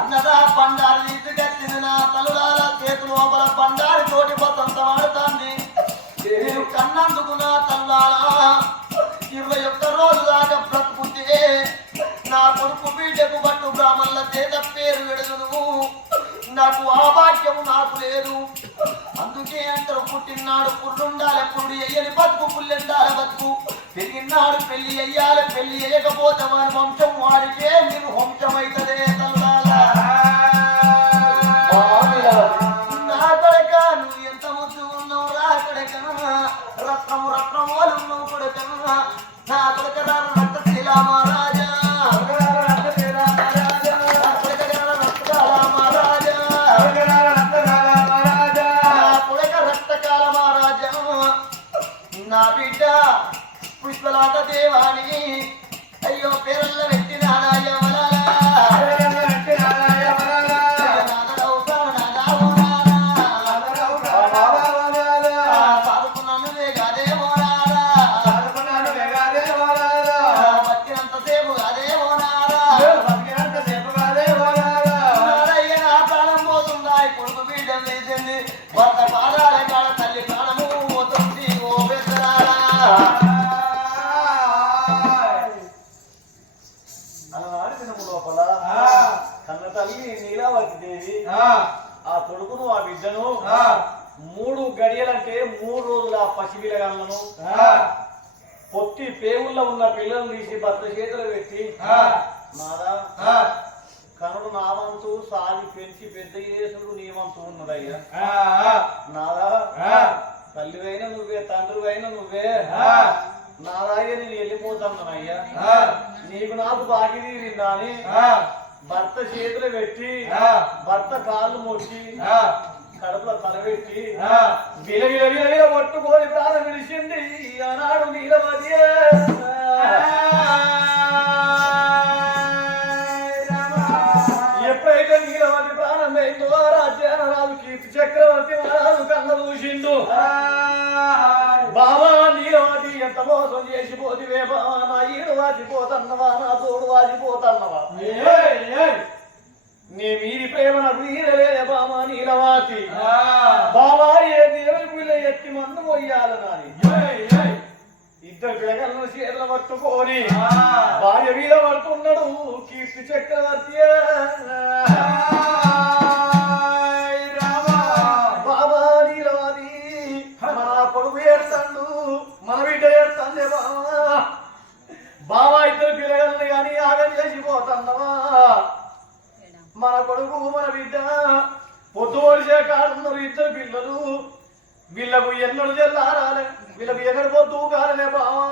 అన్నదా బండారు తీసుకెచ్చింది నా తల్లులాల చేతు లోపల బండారు తోటి బొత్తంత వాడుతుంది నేను కన్నందుకు నా తల్లాల 21 రోజు దాకా బ్రతుకుతే నా కొడుకు బిడ్డకు బట్టు బ్రాహ్మణుల చేత పేరు విడుదును నాకు ఆ భాగ్యము నాకు లేదు అందుకే అంటారు పుట్టినాడు పుల్లుండాలి పుల్లు ఎయ్యని బతుకు పుల్లెండాలి బతుకు పెరిగినాడు పెళ్లి అయ్యాలి పెళ్లి వేయకపోతే వారి వంశం వారికే మీరు వంశమైతదే తల్లాలా నా కొడక నువ్వు ఎంత ముద్దు ఉన్నావు రా కొడక రత్నము రత్నమోలు నువ్వు కొడక నా కొడక రక్తశీల మహారాజా నా బిడ్డ పుష్పలాట దేవాని అయ్యో పేరల్ల పెట్టినాడాయ ఆ కొడుకును ఆ బిడ్డను 3 గడియలంటే 3 రోజుల పసిపిల్లగాళ్ళను పొట్టి పేగుల్లో ఉన్న పిల్లలు తీసి భర్త చేతులు పెట్టి నాదా కనుడు నా వంతు సాగి పెంచి పెద్ద చేసుడు నీ వంతు ఉన్నదయ్యా నాదా తల్లివైనా నువ్వే తండ్రివైనా నువ్వే నాదాయ్య నేను వెళ్ళిపోతానయ్యా నీకు నాకు బాగి తీరిందా అని భర్త చేతులు పెట్టి భర్త కాళ్ళు మొక్కి కడుపులో తలబెట్టి విలవిల విలవిల పట్టుకొని ప్రాణం విడిచింది ఆనాడు నీలవది ఎప్పుడైతే నీలవది ప్రాణం అయిందో రాజ్యానరాజు కీర్తి చక్రవర్తి మహారాజు కన్న చూసిండు బాబా నీలవది ఎంత మోసం చేసిపోతివే బాబా నా ఈడు వాచిపోతన్నవా నా తోడు వాచిపోతన్నవా నీ మీది ప్రేమ నాకు ఈరలేదే బామా నీలవాతి బాబా ఏ దేవుని పిల్ల ఎత్తి మందు పోయాల నాని 2 పిల్లగలను చీరలు పట్టుకొని భార్య మీద పడుతున్నాడు కీర్తి చక్రవర్తి బాబా నీలవాది మన కొడుకు ఏడుతాడు మన బిడ్డ ఏడుతాండే బాబా 2 పిల్లగలను కానీ ఆగం చేసిపోతున్నావా మన కొడుకు మన బిడ్డ పొద్దు ఒడిసే కాడున్నారు 2 పిల్లలు వీళ్ళకు ఎన్నడు చెల్లారాలే వీళ్ళకు ఎన్నడు పొద్దు కాలనే బావా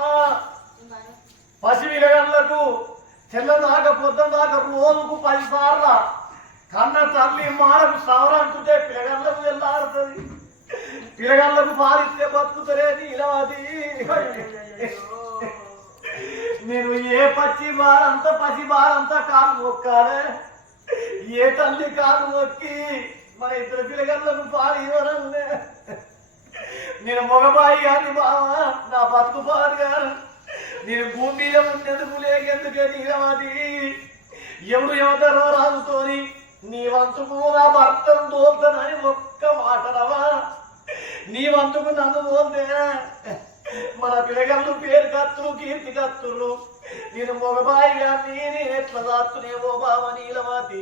పసి పిల్లగళ్ళకు తెల్లదాకా పొద్దుదాకా రోజుకు 10 సార్ల కన్న తల్లి మానకు సవరంటుంటే పిల్లగళ్ళకు చెల్లారుతుంది పిల్లగళ్ళకు పాలిస్తే బతుకుతరే నీలవాది నేను ఏ పసి బారంతా కాలు మొక్కాలే ఏ తల్లి కాలు మొక్కి మన 2 పిల్లగళ్ళకు పాలు ఇవ్వరంలే నేను మగబాయి కానీ బావా నా బతుకు పాలు గారు నేను భూమి మీద ఉండేందుకు లేకెందుకే నీలవాది ఎవరు ఎవరో రాజుతోని నీ వంతుకు నా భర్తను తోలుతానని ఒక్క మాటనవా నీ వంతుకు నన్ను తోలితే మన పిల్లగళ్ళు పేరు కత్తులు కీర్తి కత్తులు నేను మగబాయి కానీ నేను ఎట్లా దాస్తునేవో బావ నీలవాతి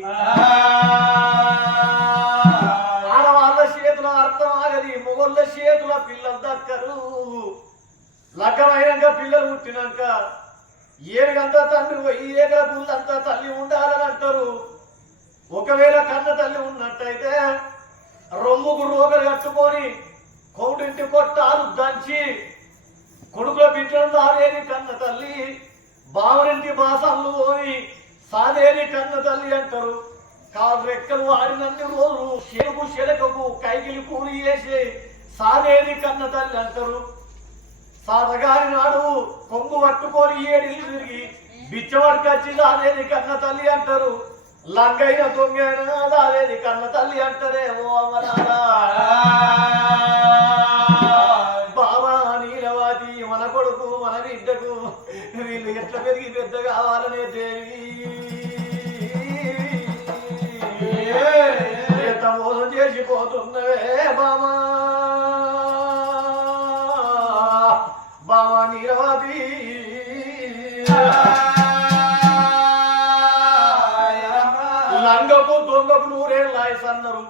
ఆడవాళ్ళ చేతుల అర్థం ఆగది మొగోళ్ళ చేతుల పిల్లలు దక్కరు లగ్గమైనాక పిల్లలు పుట్టినాక ఏనుగంతా తండ్రి పోయి ఏగల పుల్లంతా తల్లి ఉండాలని అంటారు ఒకవేళ కన్న తల్లి ఉన్నట్టయితే రొమ్ముకు రోగలు కట్టుకొని కౌడింటి కొట్టాలు దంచి కొడుకులో బిడ్డలు దారేది కన్న తల్లి బావరింటి బాసల్లు పోయి సాదేది కన్న తల్లి అంటారు కాదు రెక్కలు ఆడినన్ని రోజులు చెరుకు చెలకకు కైకిలి కూలి వేసి సాదేది కన్న తల్లి అంటారు సాదగారి నాడు కొంగు పట్టుకొని ఏడిల్లు తిరిగి బిచ్చవడికొచ్చి సాదేది కన్న తల్లి అంటారు లంగైన దొంగైన సాదేది కన్న తల్లి అంటారే ఓ అమరాలా బాబా నీలవాది మన కొడుకు మన బిడ్డకు వీళ్ళు ఎట్లా పెరిగి పెద్ద కావాలనే దేవి ఉన్నవే బామా బామా నీరవాది లంగకు దొంగకు నూరేళ్ళు ఆయుస్ అన్నారు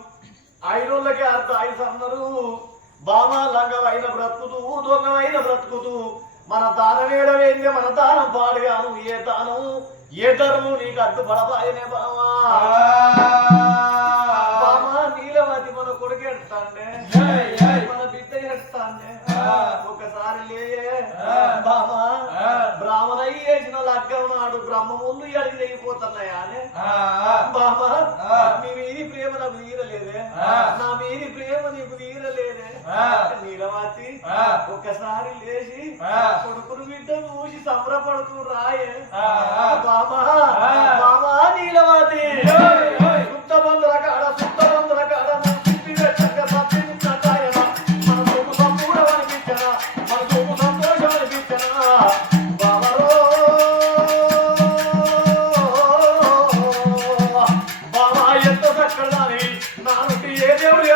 5 రోజులకి అర్ధ ఆయుస్ అన్నారు బామా లంగవైన బ్రతుకుతూ దొంగవైన బ్రతుకుతూ మన దానం ఏడవేంది మన దానం పాడుగాను ఏ దానం ఏ ధర్మం నీకు అడ్డుపడబాయనే బామా బామా నీలవతి మన కొడుకు ఎడతాండే మన బిడ్డ ఎడతాండే ఒకసారి లేయే బామా బ్రాహ్మణయ్య వేసిన లగ్గం నాడు బ్రహ్మ ముందు అడిగి అయిపోతున్నాయా అని బామా నీ మీది ప్రేమ నాకు తీరలేదే నా మీది ప్రేమ నీకు తీరలేదే నీలవతి ఒక్కసారి లేచి కొడుకును బిడ్డ చూసి సంబరపడుతూ రాయే బామా బామా నీలవతి సుత్తబంధుల కాడ సుత్తబంధుల కాడ మన సొమ్ము సంపూర్ణం అనిపించనా మన సొమ్ము సంతోషం అనిపించనా బాబరో బాబా ఎంత చక్కడాని నా నుండి ఏ దేవుడు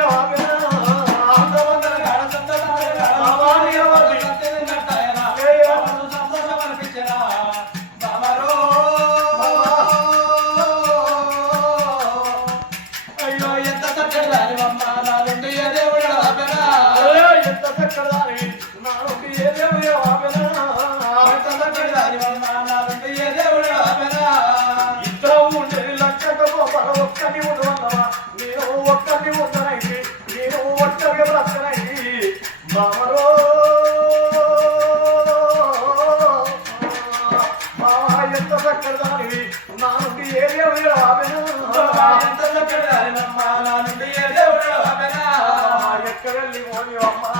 ఎక్కడెళ్ళి పోని అమ్మా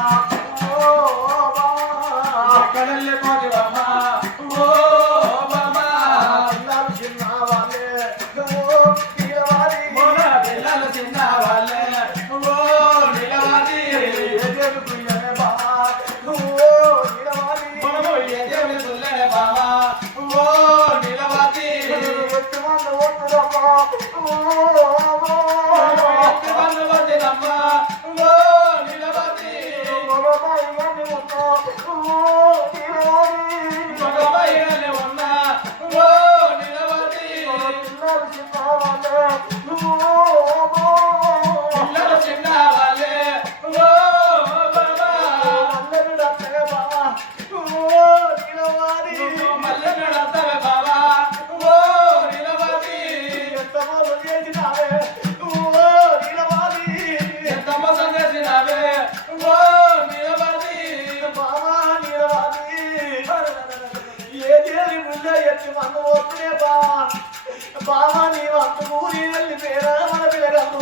ఎక్కడెళ్ళి పోని అమ్మా ఓ బాబా పిల్లలు చిన్న వాళ్ళే పిల్లలు చిన్న వాళ్ళే ఓ నిలవాలి బాబా ఓ నిలవాలి ఏదేవి పుల్లే బాబా ఓ నిలవాలి బావా నీ వంతు ఊరి వెళ్ళి పేరా మన పిల్లగలు